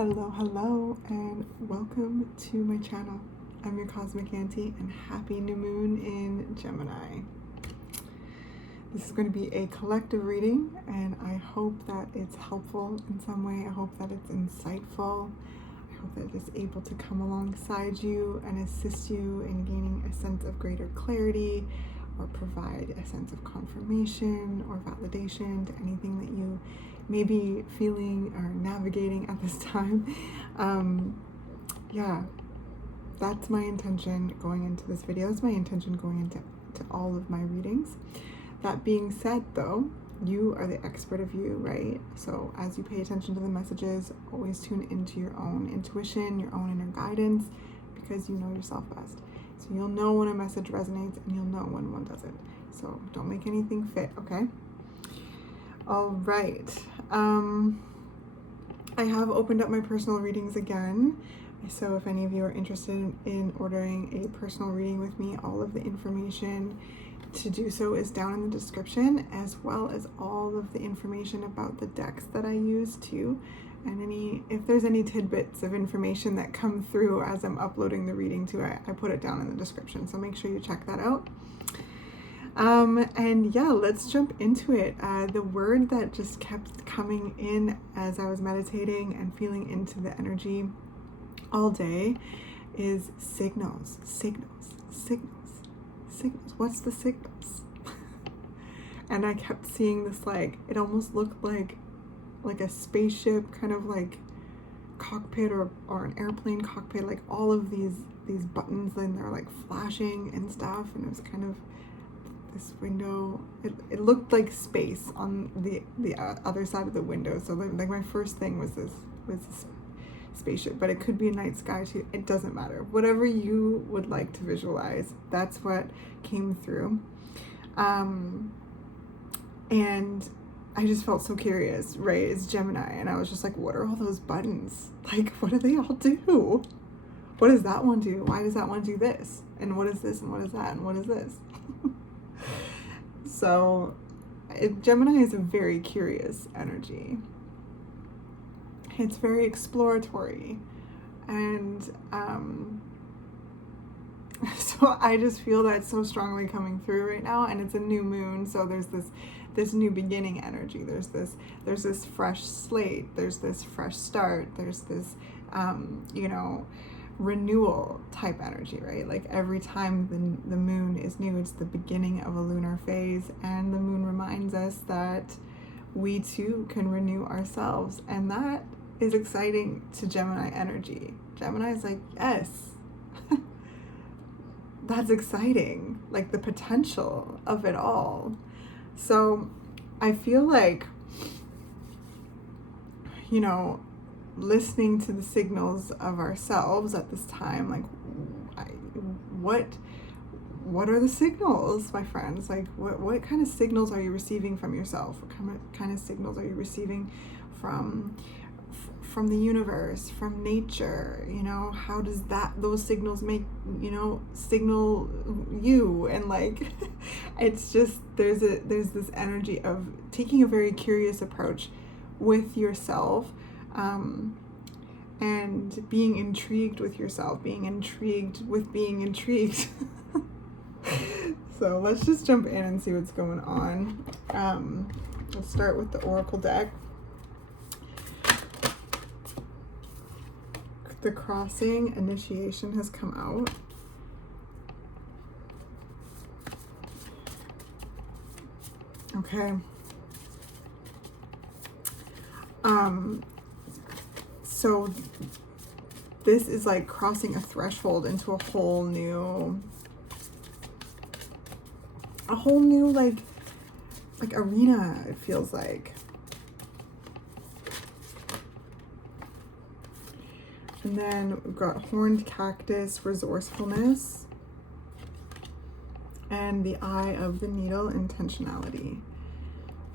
Hello, and welcome to my channel. I'm your Cosmic Auntie, and happy new moon in Gemini. This is going to be a collective reading, and I hope that it's helpful in some way. I hope that it's insightful. I hope that it's able to come alongside you and assist you in gaining a sense of greater clarity, or provide a sense of confirmation or validation to anything that you may be feeling or navigating at this time. Yeah, that's my intention going into this video. It's my intention going into all of my readings. That being said, though, you are the expert of you, right? So as you pay attention to the messages, always tune into your own intuition, your own inner guidance, because you know yourself best. So you'll know when a message resonates and you'll know when one doesn't. So don't make anything fit, okay? All right. I have opened up my personal readings again. So if any of you are interested in ordering a personal reading with me, all of the information to do so is down in the description, as well as all of the information about the decks that I use too. And if there's any tidbits of information that come through as I'm uploading the reading too, I put it down in the description. So make sure you check that out. And yeah, let's jump into it. The word that just kept coming in as I was meditating and feeling into the energy all day is signals. What's the signals? And I kept seeing this, like, it almost looked like a spaceship, kind of like cockpit or an airplane cockpit, like all of these buttons, and they're like flashing and stuff, and it was kind of this window. It looked like space on the other side of the window. So like my first thing was this spaceship, but it could be a night sky too. It doesn't matter. Whatever you would like to visualize, that's what came through. And I just felt so curious, right? It's Gemini, and I was just like, what are all those buttons? Like, what do they all do? What does that one do? Why does that one do this? And what is this? And what is that? And what is this? So Gemini is a very curious energy. It's very exploratory, and so I just feel that so strongly coming through right now. And it's a new moon, so there's this new beginning energy. There's this fresh slate. There's this fresh start. There's this renewal type energy, right? Like every time the moon is new, it's the beginning of a lunar phase, and the moon reminds us that we too can renew ourselves, and that is exciting to Gemini energy. Gemini is like, yes, that's exciting, like the potential of it all. So I feel like, listening to the signals of ourselves at this time, like what are the signals, my friends? Like what kind of signals are you receiving from yourself? What kind of signals are you receiving from the universe, from nature? How does those signals make signal you? And like it's just there's this energy of taking a very curious approach with yourself, and being intrigued with yourself, being intrigued with being intrigued. So let's just jump in and see what's going on. Let's start with the Oracle deck. The Crossing Initiation has come out. Okay. So this is like crossing a threshold into a whole new like arena, it feels like. And then we've got Horned Cactus, Resourcefulness, and the Eye of the Needle, Intentionality.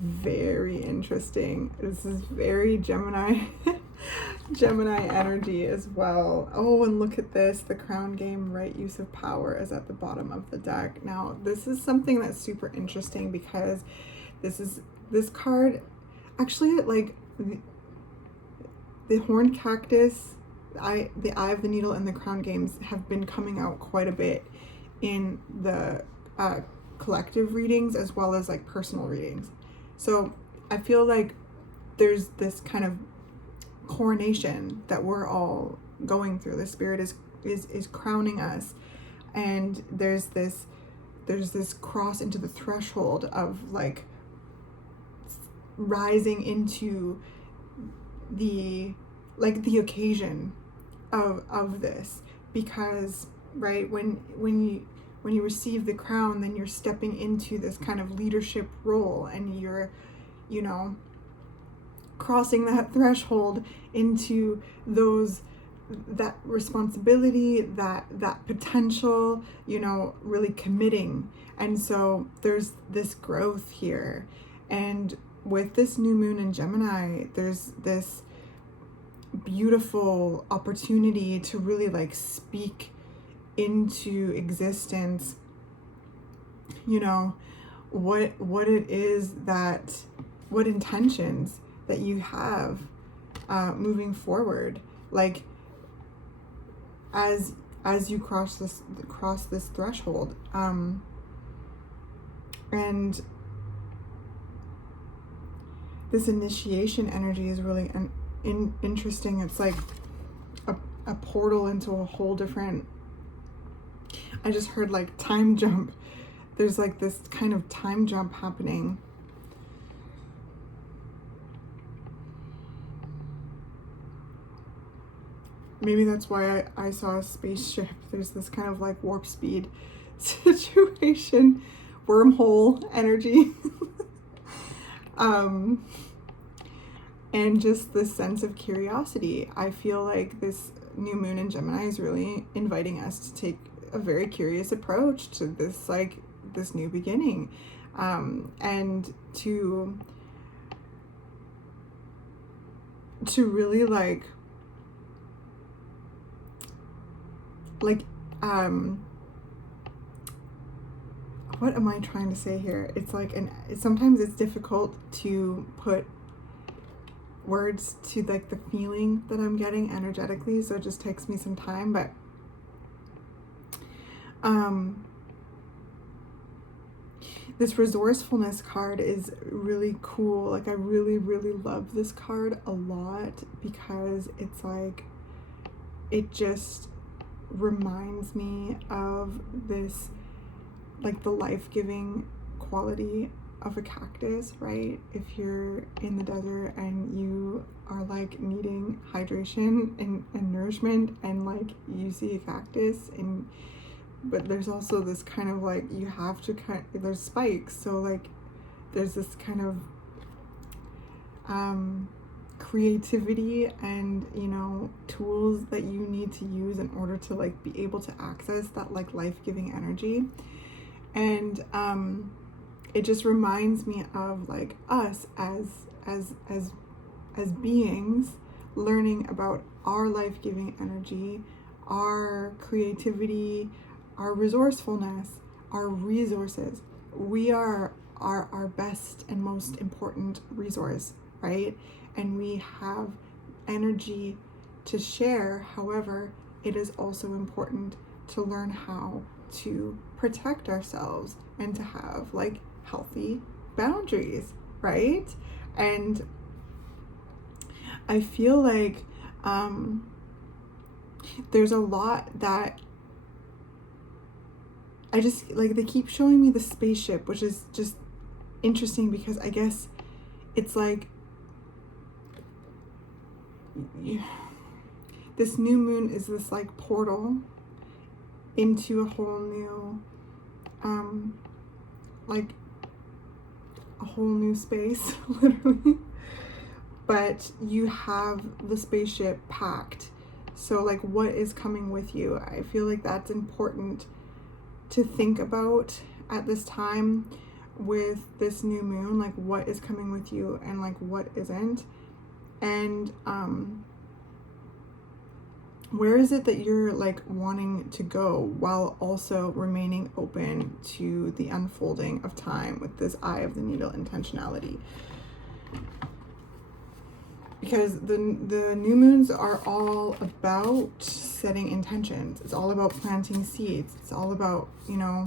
Very interesting. This is very Gemini energy as well. Oh, and look at this. The Crown Game, Right Use of Power, is at the bottom of the deck. Now, this is something that's super interesting because this card actually, like, the horned cactus, the eye of the needle, and the crown games have been coming out quite a bit in the collective readings as well as like personal readings. So I feel like there's this kind of coronation that we're all going through. The spirit is crowning us, and there's this cross into the threshold of like rising into the occasion of this, because right when you receive the crown, then you're stepping into this kind of leadership role, and you're, you know, crossing that threshold into that responsibility, that potential, you know, really committing. And so there's this growth here, and with this new moon in Gemini, there's this beautiful opportunity to really like speak into existence, you know, what it is that, what intentions that you have moving forward, like as you cross this threshold, and this initiation energy is really interesting. It's like a portal into a whole different, I just heard like time jump. There's like this kind of time jump happening. Maybe that's why I saw a spaceship. There's this kind of like warp speed situation, wormhole energy. And just this sense of curiosity. I feel like this new moon in Gemini is really inviting us to take a very curious approach to this, like this new beginning, and to really like what am I trying to say here? It's like, sometimes it's difficult to put words to like the feeling that I'm getting energetically, so it just takes me some time, but this resourcefulness card is really cool. Like I really love this card a lot, because it's like, it just reminds me of this, like the life-giving quality of a cactus, right? If you're in the desert and you are like needing hydration and nourishment, and like you see a cactus, but there's also this kind of like, you have to there's spikes, so like there's this kind of creativity and, you know, tools that you need to use in order to like be able to access that like life-giving energy. And it just reminds me of like us as beings learning about our life-giving energy, our creativity, our resourcefulness, our resources. We are our best and most important resource, right? And we have energy to share. However, it is also important to learn how to protect ourselves and to have like healthy boundaries, right? And I feel like there's a lot that I just like, they keep showing me the spaceship, which is just interesting, because I guess it's like, this new moon is this like portal into a whole new like a whole new space literally, but you have the spaceship packed. So like, what is coming with you? I feel like that's important to think about at this time with this new moon, like what is coming with you and like what isn't. And where is it that you're like wanting to go while also remaining open to the unfolding of time with this eye of the needle intentionality? because the new moons are all about setting intentions. It's all about planting seeds. It's all about, you know,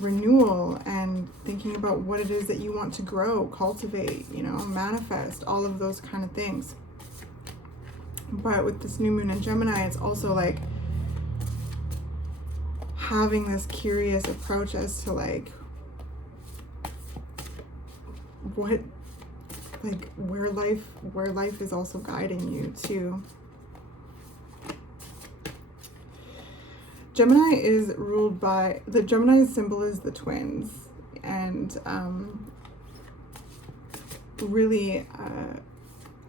renewal and thinking about what it is that you want to grow, cultivate, you know, manifest, all of those kind of things. But with this new moon in Gemini, it's also like having this curious approach as to like what, like where life is also guiding you to. Gemini is ruled by, the Gemini symbol is the twins, and really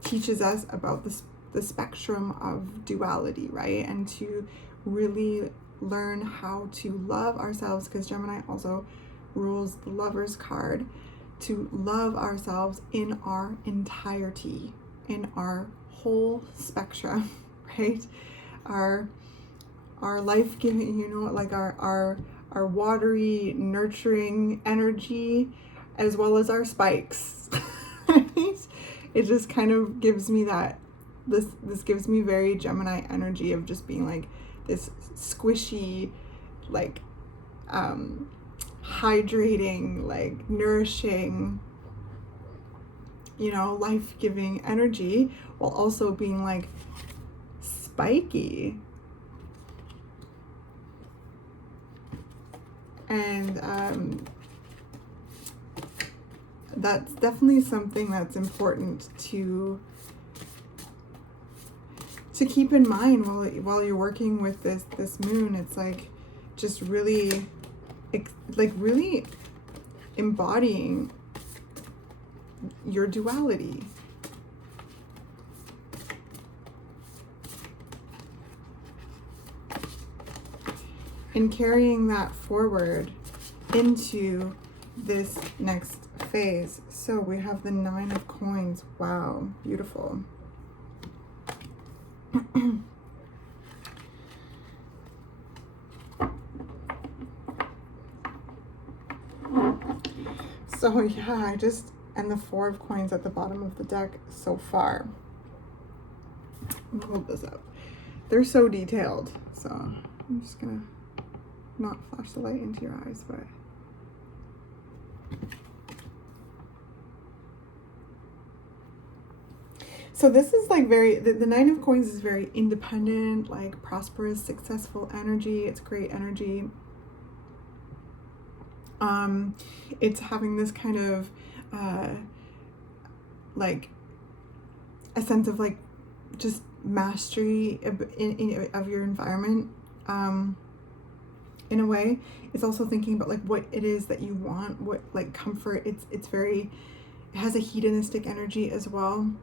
teaches us about the spectrum of duality, right? And to really learn how to love ourselves, because Gemini also rules the Lover's card, to love ourselves in our entirety, in our whole spectrum, right? Our life-giving, you know, like our watery, nurturing energy, as well as our spikes. Right? It just kind of gives me that, this gives me very Gemini energy of just being like this squishy, like hydrating, like nourishing, you know, life-giving energy, while also being like spiky. And that's definitely something that's important to keep in mind while you're working with this moon. It's like just really really embodying your duality. And carrying that forward into this next phase. So we have the 9 of coins. Wow, beautiful. So yeah, and the 4 of coins at the bottom of the deck so far. Let me hold this up. They're so detailed. So I'm just gonna not flash the light into your eyes, but so this is like very, the 9 of coins is very independent, like prosperous, successful energy. It's great energy. It's having this kind of like a sense of like just mastery of your environment. In a way, it's also thinking about like what it is that you want, what like comfort. It's very, it has a hedonistic energy as well.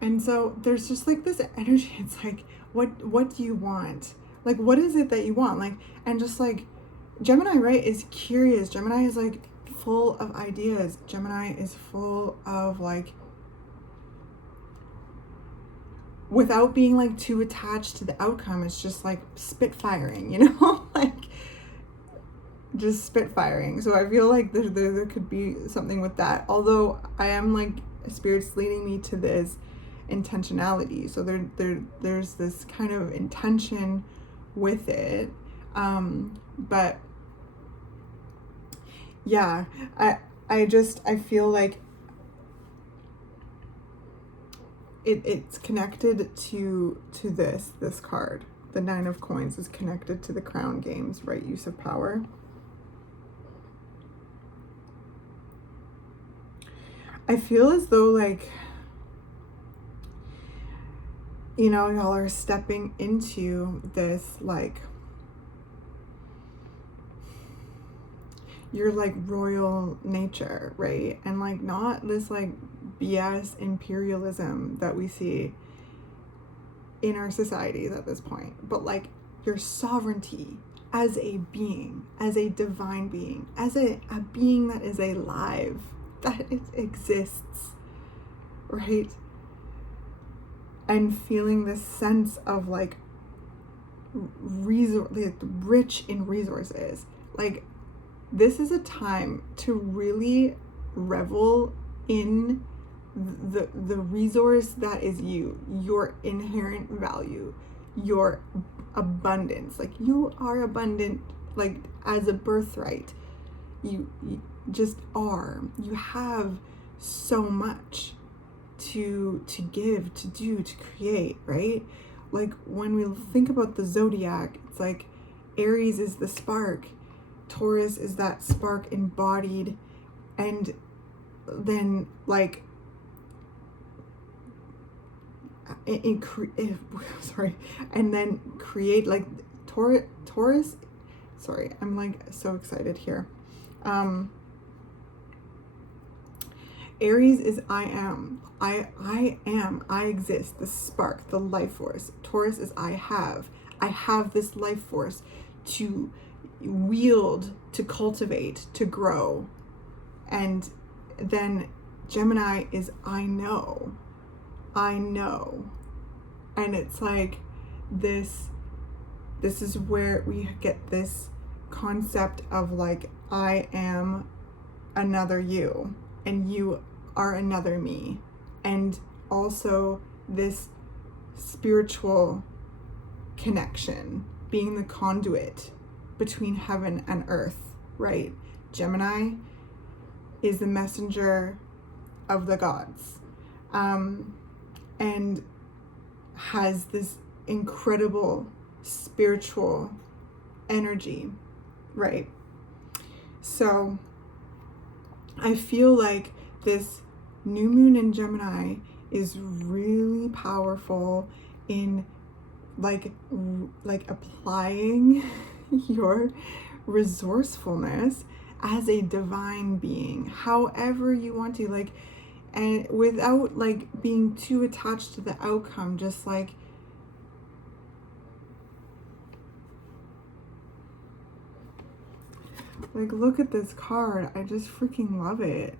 And so there's just like this energy. It's like, what do you want? Like, what is it that you want? Like, and just like Gemini, right, is curious. Gemini is like full of ideas. Gemini is full of like, without being like too attached to the outcome, it's just like spitfiring, you know, like just spitfiring. So I feel like there could be something with that. Although I am like, spirit's leading me to this intentionality. So there's this kind of intention with it. But yeah, I feel like it's connected to this card. The 9 of coins is connected to the crown games, right? Use of power. I feel as though like, you know, y'all are stepping into this like, your like royal nature, right? And like not this like BS imperialism that we see in our societies at this point, but like your sovereignty as a being, as a divine being, as a being that is alive, that it exists, right? And feeling this sense of like rich in resources. Like, this is a time to really revel in the resource that is you, your inherent value, your abundance. Like, you are abundant, like, as a birthright. You just are. You have so much to give, to do, to create, right? Like, when we think about the zodiac, it's like Aries is the spark, Taurus is that spark embodied, and then like and then create, like, Taurus, sorry, I'm like so excited here. Aries is I am, I exist, the spark, the life force. Taurus is I have this life force to wield, to cultivate, to grow. And then Gemini is I know. And it's like this is where we get this concept of like, I am another you and you are another me. And also this spiritual connection, being the conduit between heaven and earth, right? Gemini is the messenger of the gods, and has this incredible spiritual energy, right? So I feel like this new moon in Gemini is really powerful in like applying your resourcefulness as a divine being, however you want to, like, and without like being too attached to the outcome. Just like look at this card. I just freaking love it.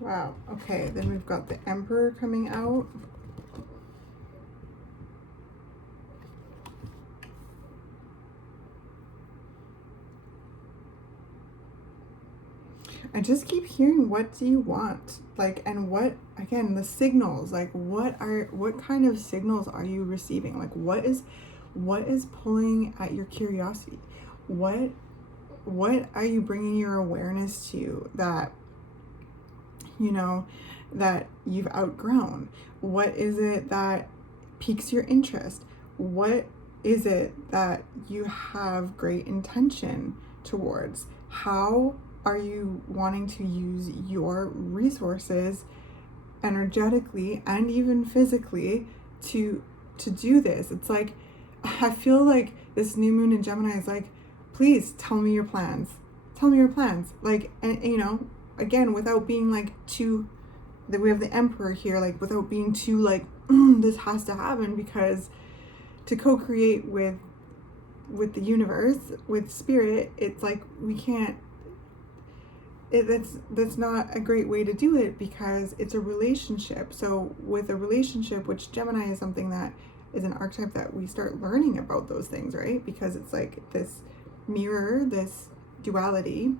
Wow, okay, then we've got the Emperor coming out. I just keep hearing, what do you want? Like, and what, again, the signals, like what kind of signals are you receiving? Like, what is pulling at your curiosity? What are you bringing your awareness to that, you know, that you've outgrown? What is it that piques your interest? What is it that you have great intention towards? How are you wanting to use your resources energetically and even physically to do this? It's like, I feel like this new moon in Gemini is like, please tell me your plans. Tell me your plans. Like, and you know, again, without being like too, that we have the Emperor here, like without being too like, this has to happen, because to co-create with the universe, with spirit, it's like we can't, that's not a great way to do it, because it's a relationship. So with a relationship, which Gemini is something that is an archetype that we start learning about those things, right? Because it's like this mirror, this duality.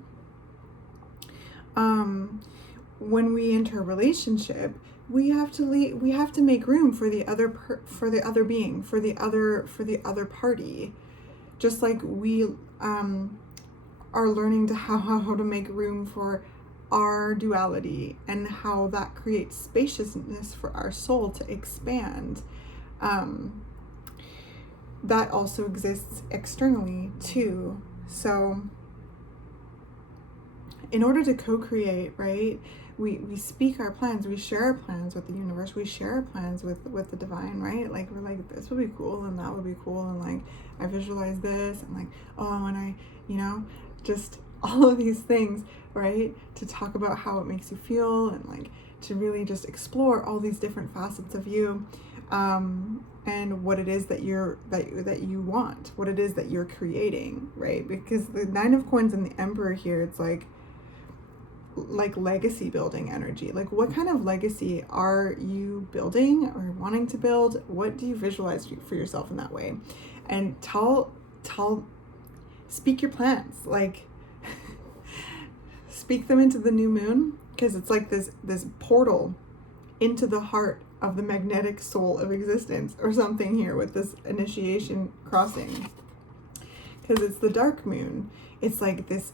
When we enter a relationship, we have to make room for the other for the other being, for the other party, just like we are learning to how to make room for our duality, and how that creates spaciousness for our soul to expand. That also exists externally too. So in order to co-create, right, we speak our plans, we share our plans with the universe, we share our plans with the divine, right? Like, we're like, this would be cool and that would be cool, and like, I visualize this, and like, oh, and I, you know, just all of these things, right? To talk about how it makes you feel, and like to really just explore all these different facets of you, and what it is that that you want, what it is that you're creating, right? Because the Nine of Coins and the Emperor here, it's like legacy building energy. Like, what kind of legacy are you building or wanting to build? What do you visualize for yourself in that way? And speak your plans, like speak them into the new moon, because it's like this portal into the heart of the magnetic soul of existence or something here with this initiation crossing, because it's the dark moon. It's like this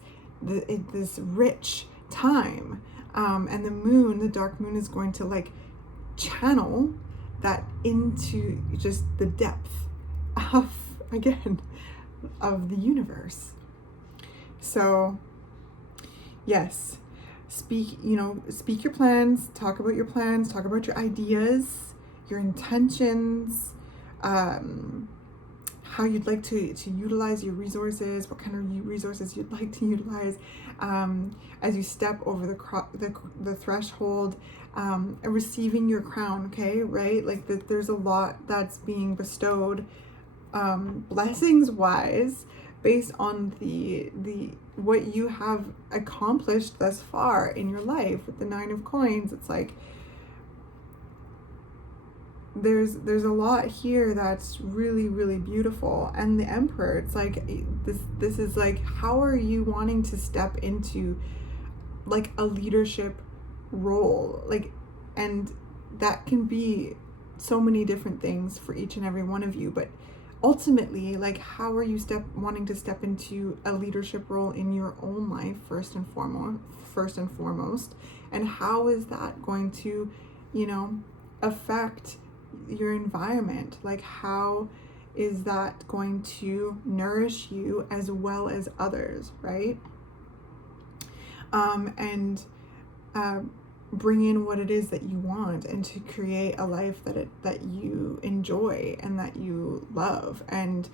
rich time, and the moon, the dark moon, is going to like channel that into just the depth of, again, of the universe. So yes, speak your plans, talk about your ideas, your intentions, how you'd like to utilize your resources, what kind of resources you'd like to utilize as you step over the threshold, receiving your crown, okay, right? Like there's a lot that's being bestowed, blessings wise, based on the what you have accomplished thus far in your life. With the Nine of Coins, it's like there's a lot here that's really, really beautiful. And the Emperor, it's like this is like, how are you wanting to step into like a leadership role? Like, and that can be so many different things for each and every one of you, but ultimately, like, how are you wanting to step into a leadership role in your own life first and foremost, and how is that going to, affect your environment? Like, how is that going to nourish you as well as others, right? And bring in what it is that you want, and to create a life that you enjoy and that you love. And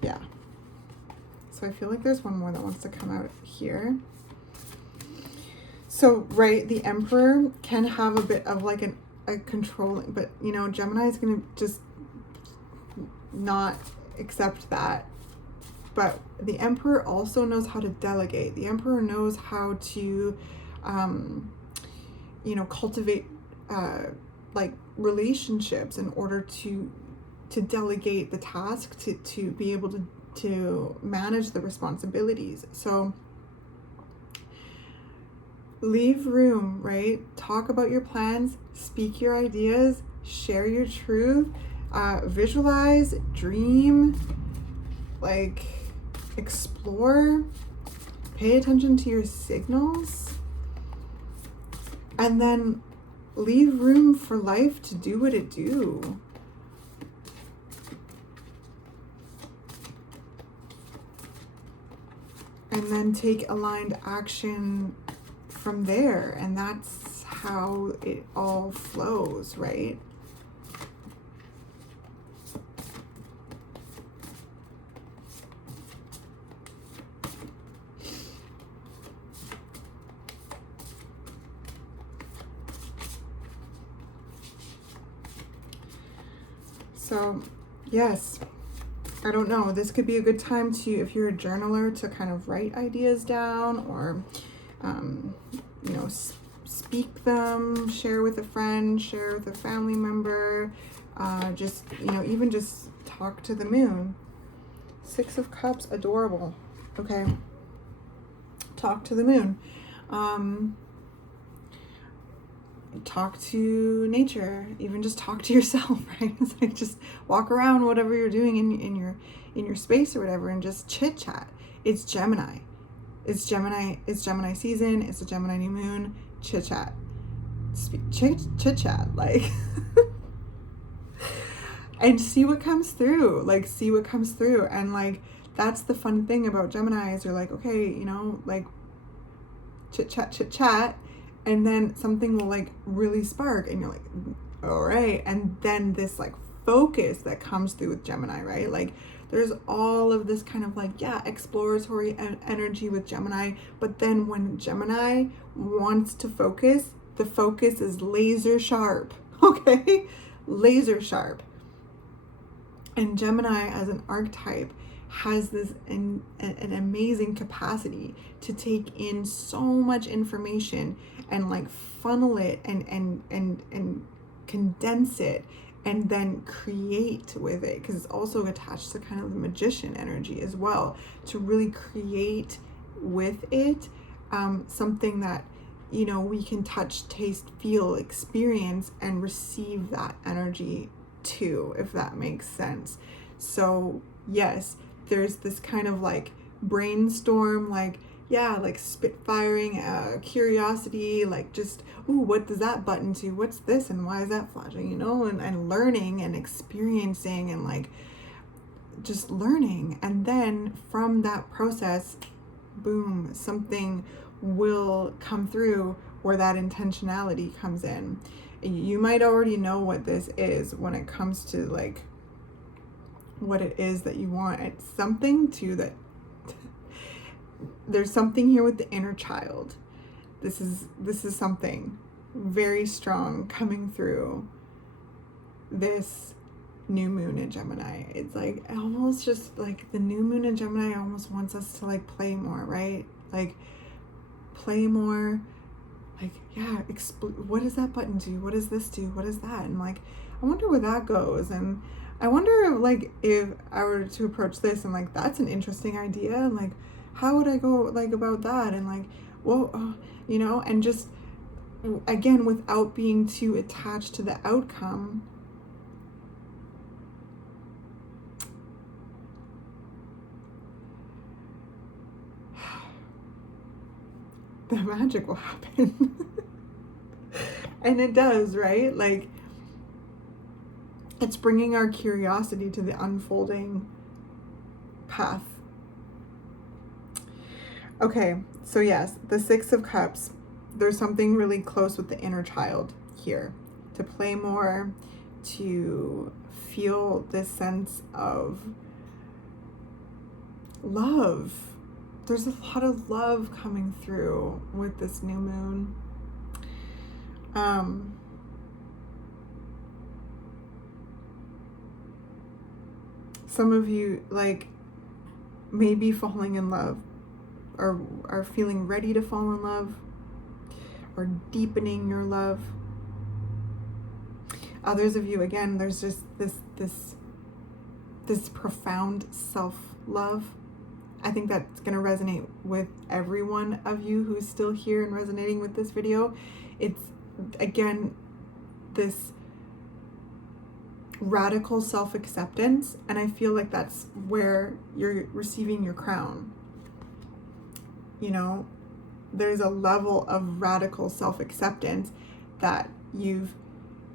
yeah, so I feel like there's one more that wants to come out here. So, right, the Emperor can have a bit of like a controlling, but Gemini is going to just not accept that. But the Emperor also knows how to delegate. The Emperor knows how to, cultivate like relationships in order to delegate the task, to be able to manage the responsibilities. So leave room, right? Talk about your plans, speak your ideas, share your truth, visualize, dream, like explore, pay attention to your signals, and then leave room for life to do what it do. And then take aligned action from there, and that's how it all flows, right? So, yes, I don't know. This could be a good time to, if you're a journaler, to kind of write ideas down, or, speak them, share with a friend, share with a family member, just, even just talk to the moon. Six of Cups, adorable. Okay. Talk to the moon. Talk to nature, even just talk to yourself, right? It's like, just walk around, whatever you're doing in your space or whatever, and just chit chat. It's Gemini season. It's a Gemini new moon. Chit chat, chit chat, like, and see what comes through. And like, that's the fun thing about Geminis. You're like, okay, like, chit chat. And then something will like really spark, and you're like, all right. And then this like focus that comes through with Gemini, right? Like There's all of this kind of like, yeah, exploratory energy with Gemini. But then when Gemini wants to focus, the focus is laser sharp, okay? Laser sharp. And Gemini as an archetype has this an amazing capacity to take in so much information and like funnel it and condense it and then create with it, because it's also attached to kind of the magician energy as well, to really create with it something that, you know, we can touch, taste, feel, experience, and receive that energy too, if that makes sense. So yes, there's this kind of like brainstorm, like, yeah, like spitfiring, curiosity, like just, ooh, what does that button do? What's this? And why is that flashing? You know, and learning and experiencing and like just learning. And then from that process, boom, something will come through where that intentionality comes in. You might already know what this is when it comes to like what it is that you want. It's something too that there's something here with the inner child. This is something very strong coming through this new moon in Gemini. It's like almost just like the new moon in Gemini almost wants us to like play more, right? Like play more, like, yeah, what does that button do? What does this do? What is that? And like, I wonder where that goes. And I wonder if I were to approach this and like, that's an interesting idea. And like, how would I go like about that? And like, well, you know, and just again, without being too attached to the outcome, the magic will happen. And it does, right? Like, it's bringing our curiosity to the unfolding path. Okay, so yes, the Six of Cups, there's something really close with the inner child here. To play more, to feel this sense of love. There's a lot of love coming through with this new moon. Some of you like maybe falling in love, or are feeling ready to fall in love, or deepening your love. Others of you, again, there's just this profound self-love. I think that's going to resonate with every one of you who's still here and resonating with this video. It's, again, this radical self-acceptance, and I feel like that's where you're receiving your crown. You know, there's a level of radical self-acceptance that you've,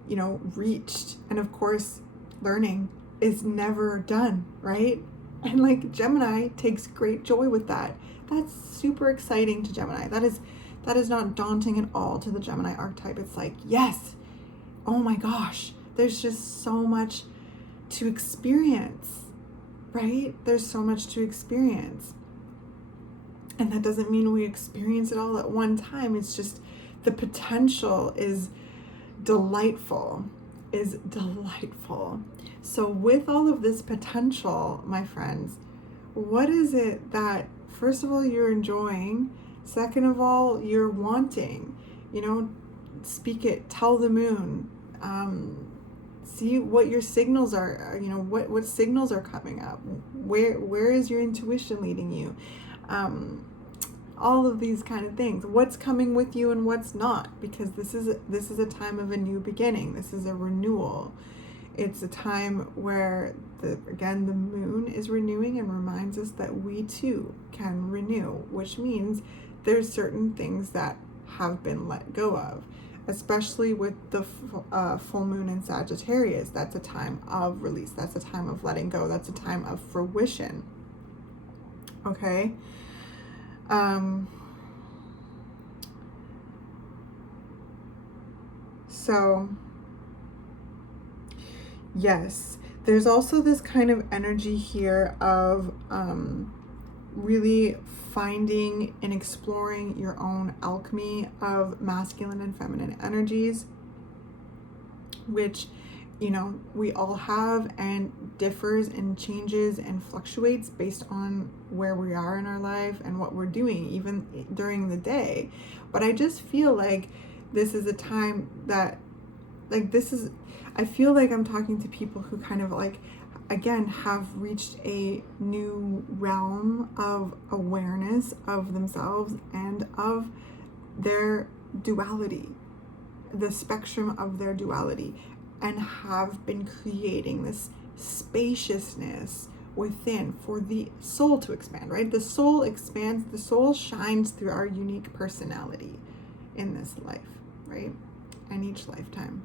you know, reached. And of course, learning is never done, right? And like Gemini takes great joy with that. That's super exciting to Gemini. That is not daunting at all to the Gemini archetype. It's like, yes, oh my gosh, there's just so much to experience, right? There's so much to experience. And that doesn't mean we experience it all at one time. It's just the potential is delightful, So with all of this potential, my friends, what is it that, first of all, you're enjoying? Second of all, you're wanting? You know, speak it, tell the moon, see what your signals are, you know, what signals are coming up. Where is your intuition leading you? All of these kind of things. What's coming with you and what's not, because this is a time of a new beginning. This is a renewal. It's a time where the moon is renewing and reminds us that we too can renew, which means there's certain things that have been let go of, especially with the full moon in Sagittarius. That's a time of release. That's a time of letting go. That's a time of fruition. Okay. So yes, There's also this kind of energy here of really finding and exploring your own alchemy of masculine and feminine energies, which, you know, we all have, and differs and changes and fluctuates based on where we are in our life and what we're doing, even during the day. But I just feel like this is a time that, like, I feel like I'm talking to people who kind of, like, again, have reached a new realm of awareness of themselves and of their duality, the spectrum of their duality, and have been creating this spaciousness within for the soul to expand, right? The soul expands, the soul shines through our unique personality in this life, right? And each lifetime.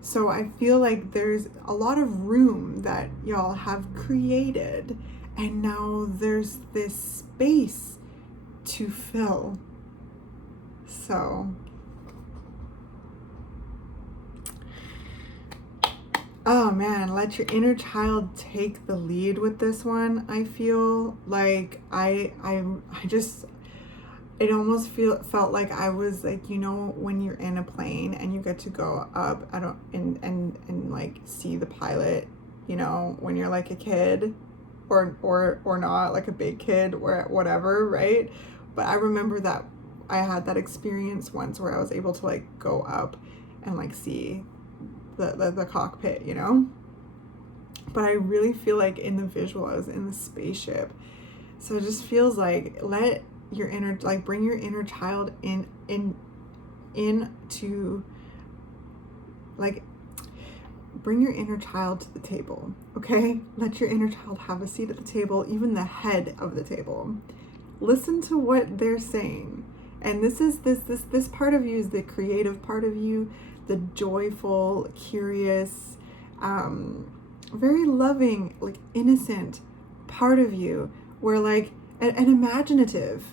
So I feel like there's a lot of room that y'all have created, and now there's this space to fill. So, oh man, let your inner child take the lead with this one. I feel like I just, it almost felt like I was like, you know, when you're in a plane and you get to go up, and like see the pilot, you know, when you're like a kid, or not, like a big kid or whatever, right? But I remember that I had that experience once where I was able to like go up and like see the cockpit, you know. But I really feel like in the visual I was in the spaceship, so it just feels like let your inner, like, bring your inner child into, like, bring your inner child to the table, okay? Let your inner child have a seat at the table, even the head of the table. Listen to what they're saying. And this part of you is the creative part of you, the joyful, curious, very loving, like innocent part of you, where like an imaginative,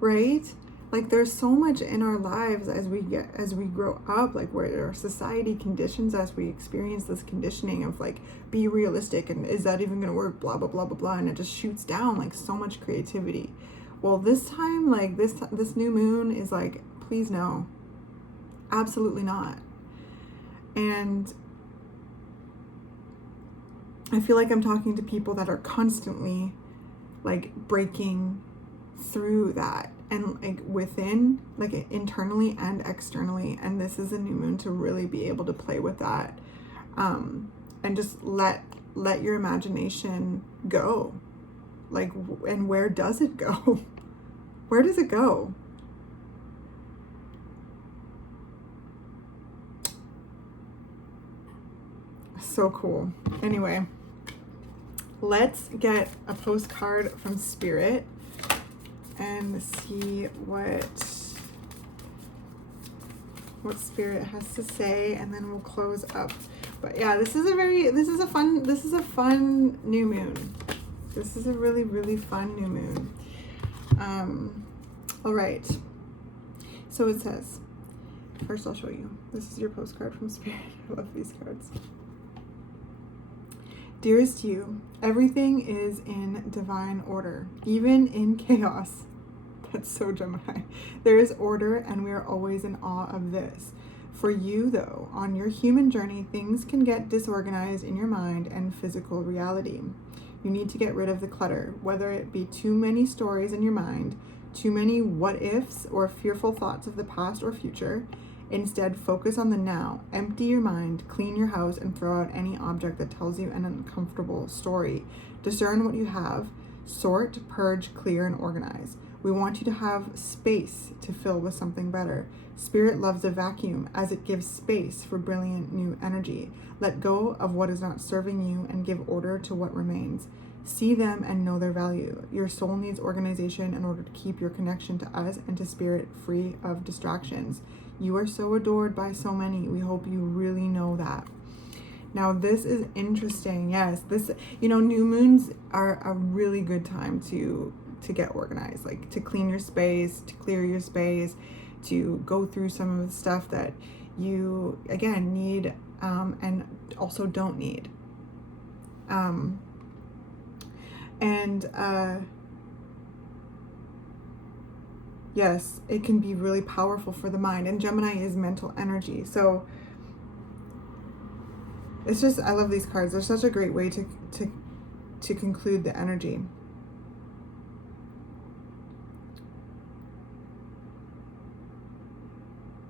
right? Like there's so much in our lives as we grow up, like where our society conditions us, we experience this conditioning of like, be realistic, and is that even gonna work, blah blah blah blah blah, and it just shoots down like so much creativity. Well, this time, like this new moon is like, please no, absolutely not. And I feel like I'm talking to people that are constantly like breaking through that, and like within, like internally and externally, and this is a new moon to really be able to play with that, and just let your imagination go. Like, and where does it go? Where does it go? So cool. Anyway, let's get a postcard from Spirit and see what Spirit has to say, and then we'll close up. But yeah, this is a fun new moon. This is a really, really fun new moon. All right. So it says, first I'll show you. This is your postcard from Spirit. I love these cards. Dearest you, everything is in divine order, even in chaos. That's so Gemini. There is order, and we are always in awe of this. For you, though, on your human journey, things can get disorganized in your mind and physical reality. You need to get rid of the clutter, whether it be too many stories in your mind, too many what-ifs, or fearful thoughts of the past or future. Instead, focus on the now. Empty your mind, clean your house, and throw out any object that tells you an uncomfortable story. Discern what you have. Sort, purge, clear, and organize. We want you to have space to fill with something better. Spirit loves a vacuum, as it gives space for brilliant new energy. Let go of what is not serving you and give order to what remains. See them and know their value. Your soul needs organization in order to keep your connection to us and to Spirit free of distractions. You are so adored by so many. We hope you really know that. Now, this is interesting. Yes, this, you know, new moons are a really good time to get organized, like to clean your space, to clear your space, to go through some of the stuff that you, again, need, and also don't need. Yes, it can be really powerful for the mind, and Gemini is mental energy. So it's just, I love these cards. They're such a great way to conclude the energy.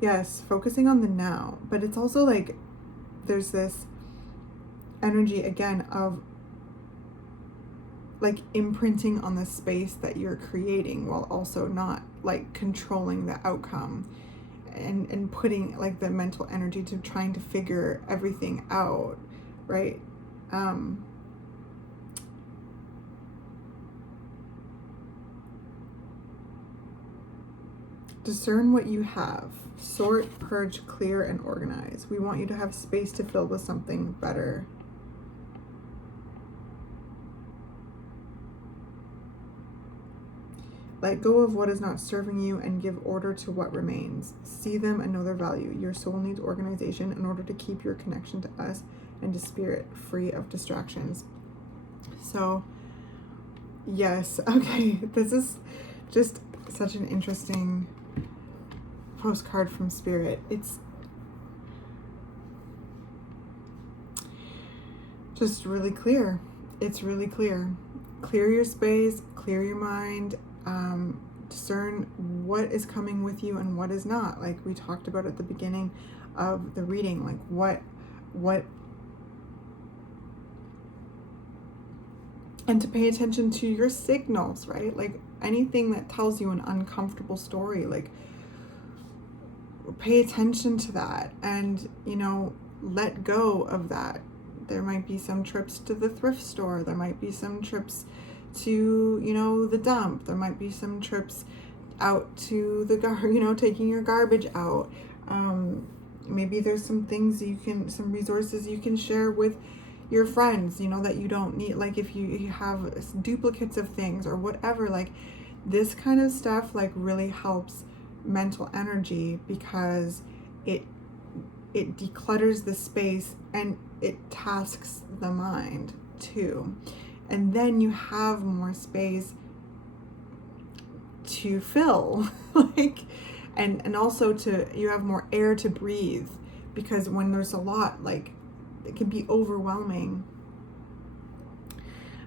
Yes, focusing on the now, but it's also like there's this energy again of like imprinting on the space that you're creating while also not like controlling the outcome, and putting like the mental energy to trying to figure everything out, right? Discern what you have. Sort, purge, clear, and organize. We want you to have space to fill with something better. Let go of what is not serving you and give order to what remains. See them and know their value. Your soul needs organization in order to keep your connection to us and to spirit free of distractions. So, yes, okay, this is just such an interesting postcard from Spirit. It's just really clear. It's really clear. Clear your space, clear your mind, discern what is coming with you and what is not. Like we talked about at the beginning of the reading, like what, and to pay attention to your signals, right? Like anything that tells you an uncomfortable story, like pay attention to that and, you know, let go of that. There might be some trips to the thrift store. There might be some trips to, you know, the dump. There might be some trips out to the taking your garbage out. Maybe there's some things some resources you can share with your friends, you know, that you don't need. Like if you have duplicates of things or whatever, like this kind of stuff like really helps mental energy because it declutters the space and it tasks the mind too. And then you have more space to fill, like, and also you have more air to breathe, because when there's a lot, like, it can be overwhelming.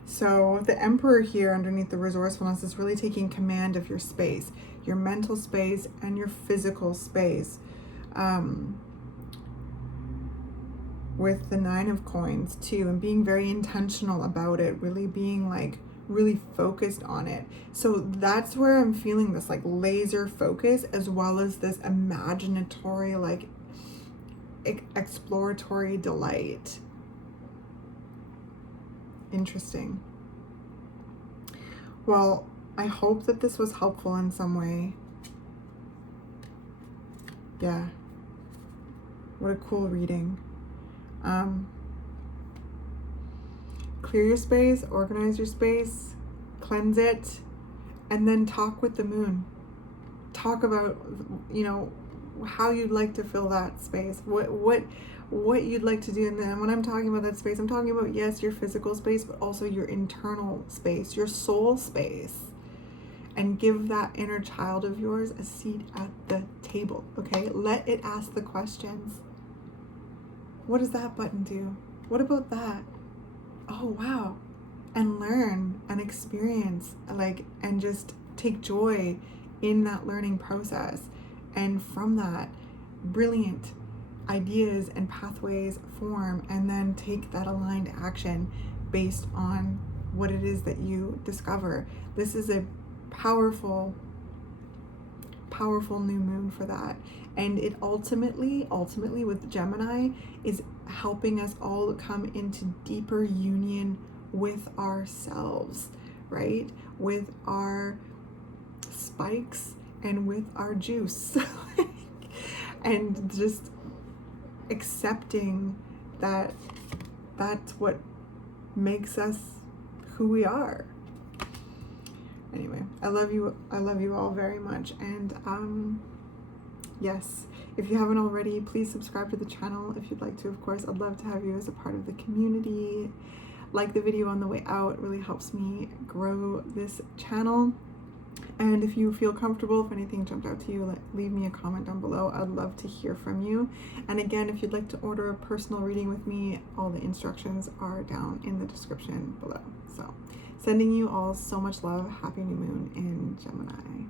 So the Emperor here underneath the resourcefulness is really taking command of your space, your mental space and your physical space. With the 9 of Coins too, and being very intentional about it, really being like really focused on it. So that's where I'm feeling this like laser focus, as well as this imaginatory, like exploratory delight. Interesting. Well, I hope that this was helpful in some way. Yeah. What a cool reading. Clear your space, organize your space, cleanse it, and then talk with the moon. Talk about, you know, how you'd like to fill that space, what you'd like to do. And then when I'm talking about that space, I'm talking about, yes, your physical space, but also your internal space, your soul space. And give that inner child of yours a seat at the table, okay? Let it ask the questions. What does that button do? What about that? Oh, wow. And learn and experience, like, and just take joy in that learning process. And from that, brilliant ideas and pathways form, and then take that aligned action based on what it is that you discover. This is a powerful new moon for that. And it ultimately with Gemini is helping us all come into deeper union with ourselves, right? With our spikes and with our juice. And just accepting that that's what makes us who we are. Anyway, I love you all very much, and yes, if you haven't already, please subscribe to the channel if you'd like to. Of course, I'd love to have you as a part of the community. Like the video on the way out, it really helps me grow this channel. And if you feel comfortable, if anything jumped out to you, leave me a comment down below. I'd love to hear from you. And again, if you'd like to order a personal reading with me, all the instructions are down in the description below. So, sending you all so much love. Happy new moon in Gemini.